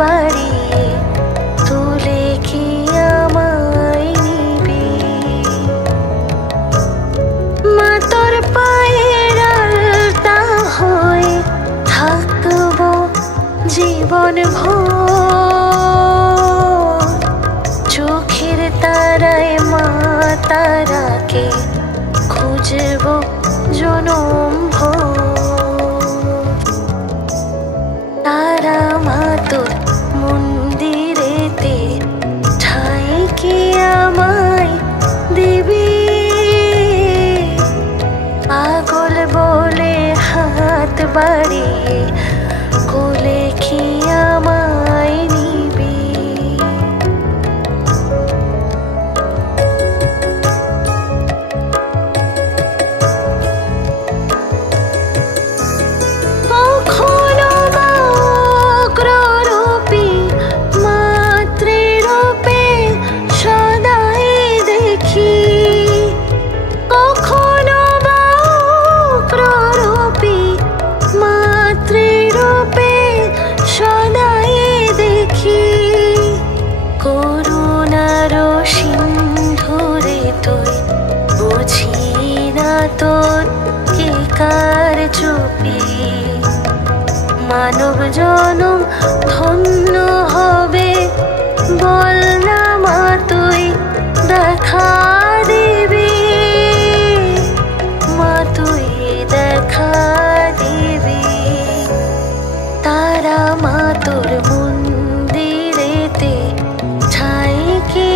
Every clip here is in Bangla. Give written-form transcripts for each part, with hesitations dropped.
বাড়িয়ে তুলে কি আমায় নিবি? মা তোর পায়ের আলতা হয়ে থাকবো জীবন ভোর। চোখের তারায় মা তারাকে খুঁজবো জনম ভোর। তারা মা তোর মন্দিরেতে ঠাই কি আমায় দিবি? পাগল বলে হাত বাড়িয়ে কোলে কি আমায় নিবি? কখনো বা অগ্ররূপী মাতৃরূপে সদাই দেখি, কখনো বা অগ্ররূপী মাতৃরূপে সদাই দেখি। করুণার সিন্ধুরে তুই বুঝি না তোর কে কার চুপি? মানব জনম ধন্য হবে বল না মা তুই দেখা দিবি? মা তুই দেখা দিবি? তারা মা তোর মন্দিরেতে ঠাই কি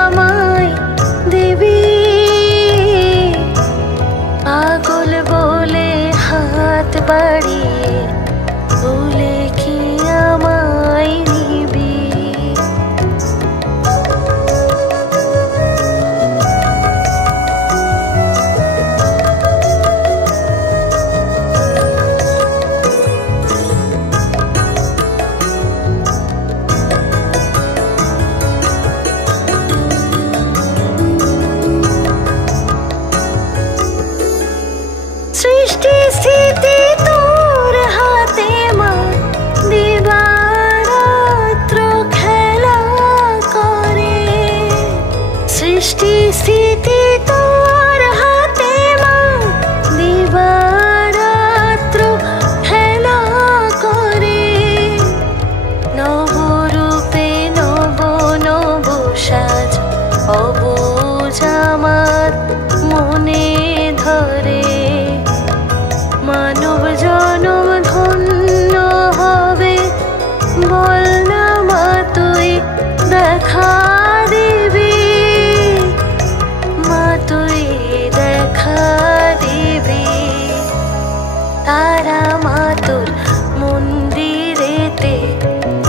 আমায় দিবি? পাগল বলে হাত বাড়িয়ে বলে কি আমায় নিবি? সৃষ্টি স্থিতি তোর হাতে মা, দিবারাত্র খেলা করে। সৃষ্টি স্থিতি তোর হাতে মা, দিবারাত্র খেলা করে। নবরূপে নব নব সাজ অবুঝ আমার মনে ধরে। মানব জনম ধন্য হবে বল না মা তুই দেখা দিবি? মা তুই দেখা দিবি? তারা মা তোর মন্দিরেতে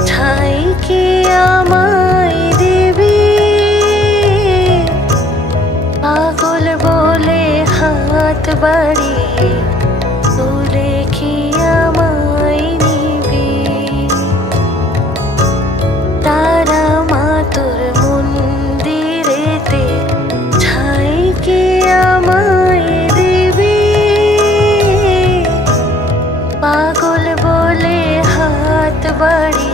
ঠাই কি আমায় দিবি? পাগল বলে হাত বাড়িয়ে তুলে কি আমায় নিবি? তারা মা তোর মন্দিরেতে ঠাই কি আমায় দিবি? পাগল বলে হাত বাড়িয়ে